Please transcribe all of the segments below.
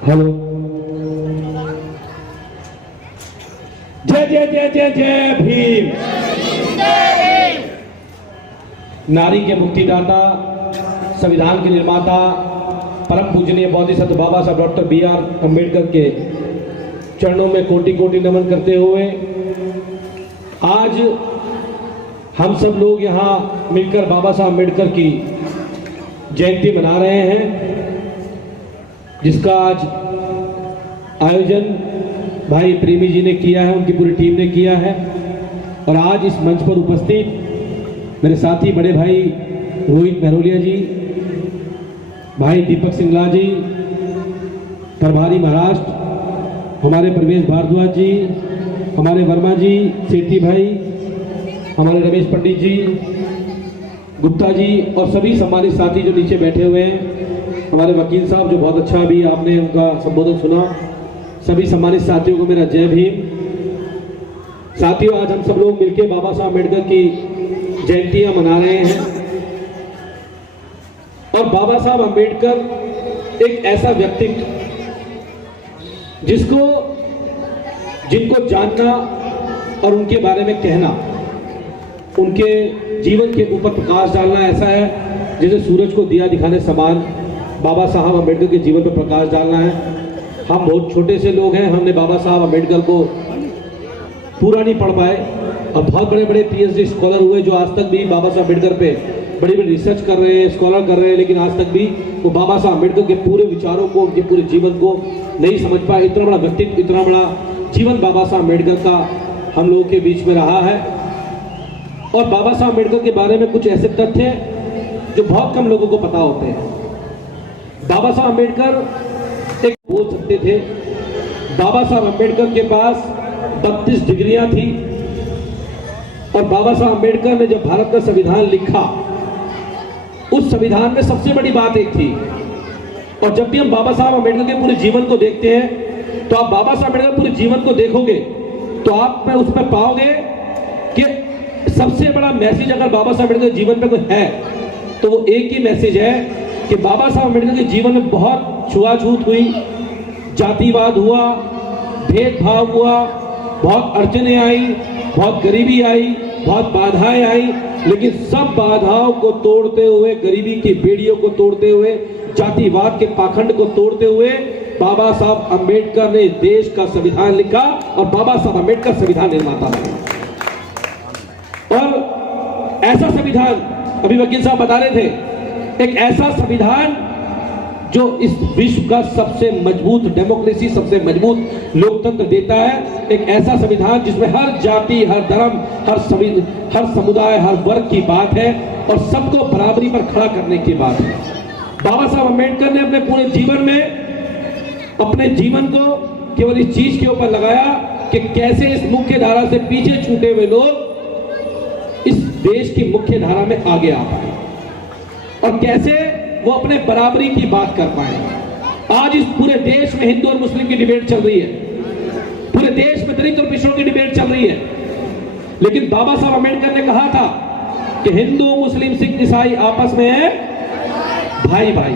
Hello. जय जय जय जय जय भीम। नारी के मुक्तिदाता, संविधान के निर्माता, परम पूजनीय बोधिसत्व बाबा साहब डॉक्टर B.R. अम्बेडकर के चरणों में कोटि कोटि नमन करते हुए आज हम सब लोग यहाँ मिलकर बाबा साहब अम्बेडकर की जयंती मना रहे हैं, जिसका आज आयोजन भाई प्रेमी जी ने किया है, उनकी पूरी टीम ने किया है। और आज इस मंच पर उपस्थित मेरे साथी बड़े भाई रोहित महरोलिया जी, भाई दीपक सिंगला जी, प्रभारी महाराष्ट्र हमारे प्रवेश भारद्वाज जी, हमारे वर्मा जी, सेठी भाई, हमारे रमेश पंडित जी, गुप्ता जी और सभी सम्मानित साथी जो नीचे बैठे हुए हैं, हमारे वकील साहब जो बहुत अच्छा भी आपने उनका संबोधन सुना, सभी सम्मानित साथियों को मेरा जय भीम। साथियों, आज हम सब लोग मिलकर बाबा साहब अम्बेडकर की जयंतियां मना रहे हैं। और बाबा साहब अम्बेडकर एक ऐसा व्यक्तित्व जिनको जानना और उनके बारे में कहना, उनके जीवन के ऊपर प्रकाश डालना ऐसा है जैसे सूरज को दिया दिखाने समान बाबा साहब अम्बेडकर के जीवन पर प्रकाश डालना है। हम बहुत छोटे से लोग हैं, हमने बाबा साहब अम्बेडकर को पूरा नहीं पढ़ पाए और बहुत बड़े बड़े PhD स्कॉलर हुए जो आज तक भी बाबा साहब अम्बेडकर पे बड़ी बड़ी रिसर्च कर रहे हैं, स्कॉलर कर रहे हैं, लेकिन आज तक भी वो बाबा साहब अम्बेडकर के पूरे विचारों को, उनके पूरे जीवन को नहीं समझ पाए। इतना बड़ा व्यक्तित्व, इतना बड़ा जीवन बाबा साहब अम्बेडकर का हम लोगों के बीच में रहा है। और बाबा साहब अम्बेडकर के बारे में कुछ ऐसे तथ्य हैं जो बहुत कम लोगों को पता होते हैं। बाबा साहब अम्बेडकर एक बोल सकते थे, बाबा साहब अम्बेडकर के पास 32 डिग्रियां थी। और बाबा साहब अम्बेडकर ने जब भारत का संविधान लिखा, उस संविधान में सबसे बड़ी बात एक थी। और जब भी हम बाबा साहब अम्बेडकर के पूरे जीवन को देखते हैं, तो आप बाबा साहब अम्बेडकर पूरे जीवन को देखोगे तो आप में उसमें पाओगे कि सबसे बड़ा मैसेज अगर बाबा साहब अम्बेडकर जीवन पे कोई है तो वो एक ही मैसेज है कि बाबा साहब अम्बेडकर के जीवन में बहुत छुआछूत हुई, जातिवाद हुआ, भेदभाव हुआ, बहुत अड़चने आई, बहुत गरीबी आई, बहुत बाधाएं आई, लेकिन सब बाधाओं को तोड़ते हुए, गरीबी की बेड़ियों को तोड़ते हुए, जातिवाद के पाखंड को तोड़ते हुए बाबा साहब अम्बेडकर ने देश का संविधान लिखा और बाबा साहब अम्बेडकर संविधान निर्माता बने। और ऐसा संविधान, अभी वकील साहब बता रहे थे, एक ऐसा संविधान जो इस विश्व का सबसे मजबूत डेमोक्रेसी, सबसे मजबूत लोकतंत्र देता है। एक ऐसा संविधान जिसमें हर जाति, हर धर्म, हर समुदाय, हर वर्ग की बात है और सबको बराबरी पर खड़ा करने की बात है। बाबा साहब अम्बेडकर ने अपने पूरे जीवन में अपने जीवन को केवल इस चीज के ऊपर लगाया कि कैसे इस मुख्य धारा से पीछे छूटे हुए लोग इस देश की मुख्य धारा में आगे आ पाए और कैसे वो अपने बराबरी की बात कर पाए। आज इस पूरे देश में हिंदू और मुस्लिम की डिबेट चल रही है, पूरे देश में दलित और पिछड़ों की डिबेट चल रही है, लेकिन बाबा साहब अम्बेडकर ने कहा था कि हिंदू, मुस्लिम, सिख, ईसाई आपस में है भाई भाई।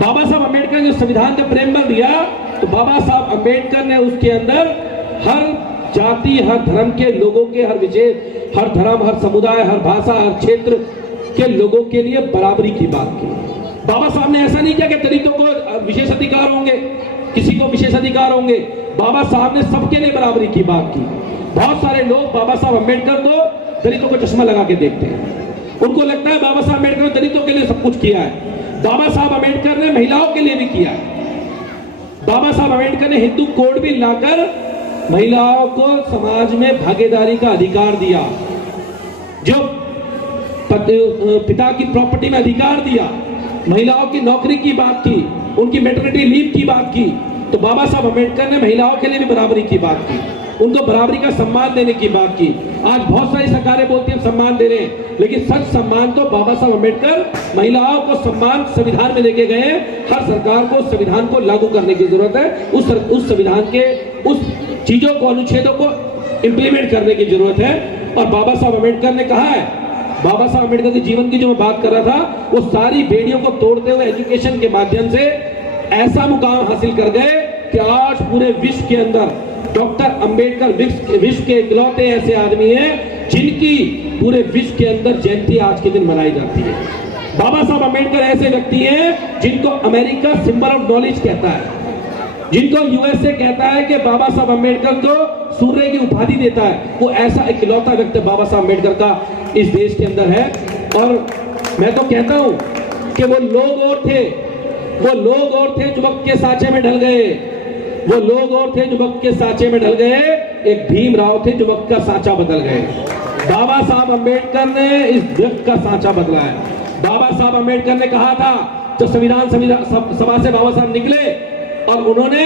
बाबा साहब अम्बेडकर ने संविधान का प्रेमबल दिया तो बाबा साहब अम्बेडकर ने उसके अंदर हर जाति, हर धर्म के लोगों के, हर विषय, हर धर्म, हर समुदाय, हर भाषा, हर क्षेत्र के लोगों के लिए बराबरी की बात की। बाबा साहब ने ऐसा नहीं किया कि दलितों को विशेष अधिकार होंगे, किसी को विशेष अधिकार होंगे। बाबा साहब ने सबके लिए बराबरी की बात की। बहुत सारे लोग बाबा साहब अम्बेडकर को दलितों को चश्मा लगा के देखते हैं, उनको लगता है बाबा साहब अम्बेडकर ने दलितों के लिए सब कुछ किया है। बाबा साहब अम्बेडकर ने महिलाओं के लिए भी किया है। बाबा साहब अम्बेडकर ने हिंदू कोड भी लाकर महिलाओं को समाज में भागीदारी का अधिकार दिया, जो पिता की प्रॉपर्टी में अधिकार दिया, महिलाओं की नौकरी की बात की, उनकी मैटरनिटी लीव की बात की। तो बाबा साहब अम्बेडकर ने महिलाओं के लिए भी बराबरी की बात की, उनको बराबरी का सम्मान देने की बात की। आज बहुत सारी सरकारें बोलती हैं सम्मान दे रहे हैं, लेकिन सच सम्मान तो बाबा साहब अम्बेडकर महिलाओं को सम्मान संविधान में देके गए हैं। हर सरकार को संविधान को लागू करने की जरूरत है, उस संविधान के उस चीजों को, अनुच्छेदों को इंप्लीमेंट करने की जरूरत है। और बाबा साहब अम्बेडकर ने कहा है, बाबा साहब अम्बेडकर के जीवन की जो मैं बात कर रहा था, वो सारी बेड़ियों को तोड़ते हुए एजुकेशन के माध्यम से ऐसा मुकाम हासिल कर गए कि आज पूरे विश्व के अंदर डॉक्टर अंबेडकर विश्व के इकलौते ऐसे आदमी हैं जिनकी पूरे विश्व के अंदर जयंती आज के दिन मनाई जाती है। बाबा साहब अंबेडकर ऐसे व्यक्ति हैं जिनको अमेरिका सिंबल ऑफ नॉलेज कहता है, जिनको यूएसए कहता है कि बाबा साहब अंबेडकर को सूर्य की उपाधि देता है। वो ऐसा इकलौता व्यक्ति बाबा साहब अंबेडकर का इस देश के अंदर है। और मैं तो कहता हूं कि वो लोग और थे जो वक्त के साँचे में ढल गए, वो लोग और थे जो वक्त के साँचे में ढल गए, एक भीमराव थे जो वक्त का साँचा बदल गए। बाबा साहब अंबेडकर ने इस वक्त का साँचा बदला है। बाबा साहब अंबेडकर ने कहा था, जब संविधान सभा से बाबा साहब निकले और उन्होंने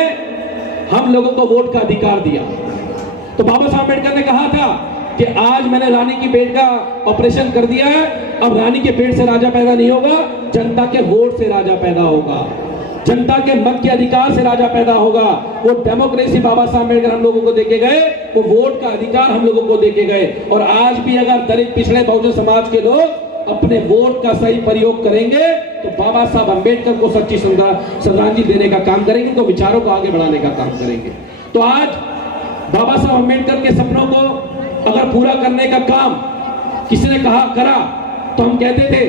हम लोगों को वोट का अधिकार दिया, तो बाबा साहब अंबेडकर ने कहा था कि आज मैंने रानी की पेट का ऑपरेशन कर दिया है, अब रानी के पेट से राजा पैदा नहीं होगा, जनता के वोट से राजा पैदा होगा, जनता के मत के अधिकार से राजा पैदा होगा। वो डेमोक्रेसी बाबा साहब अम्बेडकर हम लोगों को देके गए, वो वोट का अधिकार हम लोगों को देके गए। और आज भी अगर दलित पिछड़े बहुजन समाज के लोग अपने वोट का सही प्रयोग करेंगे तो बाबा साहब अंबेडकर को सच्ची श्रद्धांजलि देने का काम करेंगे, तो विचारों को आगे बढ़ाने का काम करेंगे। तो आज बाबा साहब अंबेडकर के सपनों को अगर पूरा करने का काम किसी ने करा तो हम कहते थे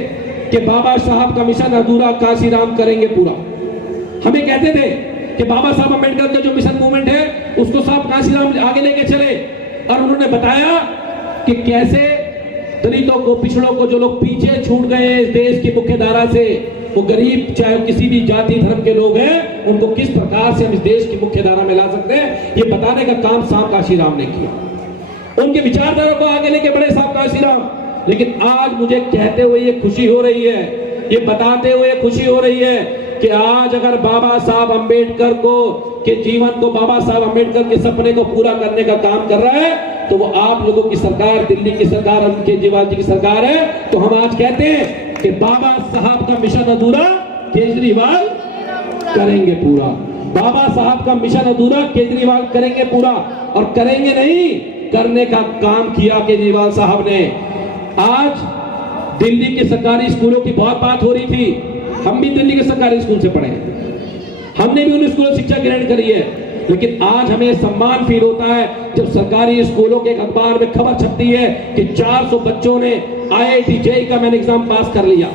कि बाबा साहब का मिशन अधूरा, काशीराम करेंगे पूरा। हमें कहते थे कि बाबा साहब अंबेडकर का जो मिशन मूवमेंट है उसको साहब काशीराम आगे लेके चले, और उन्होंने बताया कि कैसे दलितों को, पिछड़ों को, जो लोग पीछे छूट गए इस देश की मुख्य धारा से, वो गरीब चाहे किसी भी जाति धर्म के लोग हैं, उनको किस प्रकार से हम इस देश की मुख्य धारा में ला सकते हैं, ये बताने का काम साहब काशीराम ने किया। उनके विचारधारा को आगे लेके बढ़े साहब काशीराम। लेकिन आज मुझे कहते हुए ये खुशी हो रही है, ये बताते हुए खुशी हो रही है कि आज अगर बाबा साहब अंबेडकर को के जीवन को, बाबा साहब अंबेडकर के सपने को पूरा करने का काम कर रहा है, तो वो आप लोगों की सरकार, दिल्ली की सरकार, अरविंद केजरीवाल जी की सरकार है। तो हम आज कहते हैं कि बाबा साहब का मिशन अधूरा, केजरीवाल करेंगे पूरा। बाबा साहब का मिशन अधूरा, केजरीवाल करेंगे पूरा। और करेंगे नहीं, करने का काम किया केजरीवाल साहब ने। आज दिल्ली के सरकारी स्कूलों की बहुत बात हो रही थी, हम भी दिल्ली के सरकारी स्कूल से पढ़े, हमने भी उन स्कूलों शिक्षा ग्रहण करी है। लेकिन आज हमें सम्मान फील होता है जब सरकारी स्कूलों के एक अखबार में खबर छपती है कि 400 बच्चों ने IIT जेईई का मैन एग्जाम पास कर लिया,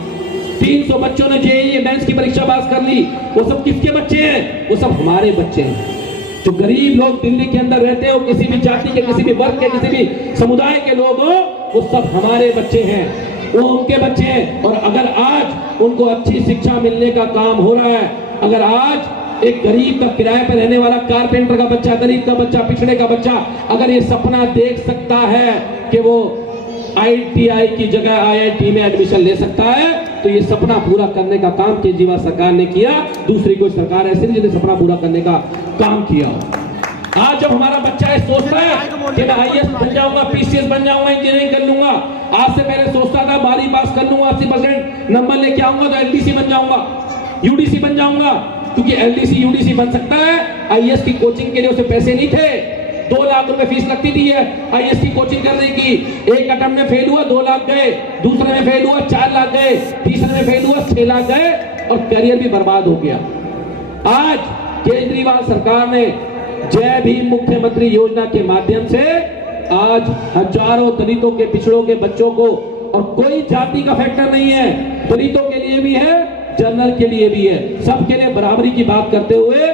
300 बच्चों ने जेईई मेंस की परीक्षा पास कर ली। वो सब किसके बच्चे हैं? वो सब हमारे बच्चे हैं। जो गरीब लोग दिल्ली के अंदर रहते हो, किसी भी जाति के, किसी भी वर्ग के, किसी भी समुदाय के लोग हो, वो सब हमारे बच्चे हैं, वो उनके बच्चे हैं। और अगर आज उनको अच्छी शिक्षा मिलने का काम हो रहा है, अगर आज एक गरीब का किराए पर रहने वाला कारपेंटर का बच्चा, गरीब का बच्चा, पिछड़े का बच्चा अगर ये सपना देख सकता है कि वो ITI की जगह IIT में एडमिशन ले सकता है, तो ये सपना पूरा करने का काम केजरीवाल सरकार ने किया। दूसरी कोई सरकार ऐसी नहीं जिसने सपना पूरा करने का काम किया। आज जब हमारा बच्चा सोचता है कि मैं IAS बन जाऊंगा, PCS बन जाऊंगा, इंजीनियरिंग कर लूंगा, आज से पहले सोचता था 12वीं पास कर लूंगा, 80% नंबर लेके आऊंगा तो LDC बन जाऊंगा, UDC बन जाऊंगा। क्योंकि LDC UDC बन सकता है, IAS की कोचिंग के लिए उसे पैसे नहीं थे, 2 लाख रुपए फीस लगती थी IAS की कोचिंग करने की। एक अटेम्प्ट में फेल हुआ 2 लाख गए, दूसरे में फेल हुआ 4 लाख गए, तीसरे में फेल हुआ 6 लाख गए, और करियर भी बर्बाद हो गया। आज केजरीवाल सरकार ने जय भीम मुख्यमंत्री योजना के माध्यम से आज हजारों दलितों के, पिछड़ों के बच्चों को, और कोई जाति का फैक्टर नहीं है, दलितों के लिए भी है, जनरल के लिए भी है, सबके लिए बराबरी की बात करते हुए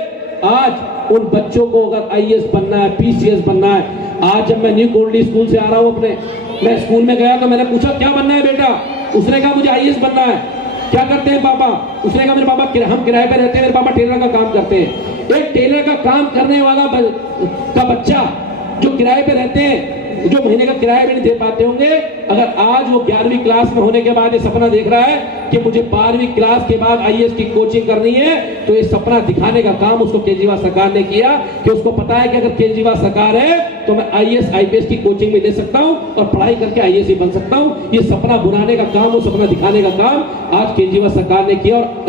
आज उन बच्चों को अगर IAS बनना है, PCS बनना है। आज जब मैं न्यू कोल्डी स्कूल से आ रहा हूं अपने, मैं स्कूल में गया तो मैंने पूछा क्या बनना है बेटा? उसने कहा मुझे IAS बनना है। क्या करते हैं पापा? उसने कहा मेरे पापा हम किराए पे रहते हैं, मेरे पापा टेलर का काम करते हैं। एक टेलर का काम करने वाला का बच्चा जो किराए पे रहते हैं, जो महीने का किराया भी नहीं दे पाते होंगे, अगर आज वो 11वीं क्लास में होने के बाद ये सपना देख रहा है कि मुझे 12वीं क्लास के बाद IAS की कोचिंग करनी है, तो ये सपना दिखाने का काम उसको केजरीवाल सरकार ने किया कि उसको पता है कि अगर केजरीवाल सरकार है तो मैं IAS IPS की कोचिंग भी ले सकता हूं और पढ़ाई करके IAS बन सकता हूं। ये सपना बुनाने का काम, वो सपना दिखाने का काम आज केजरीवाल सरकार ने किया। और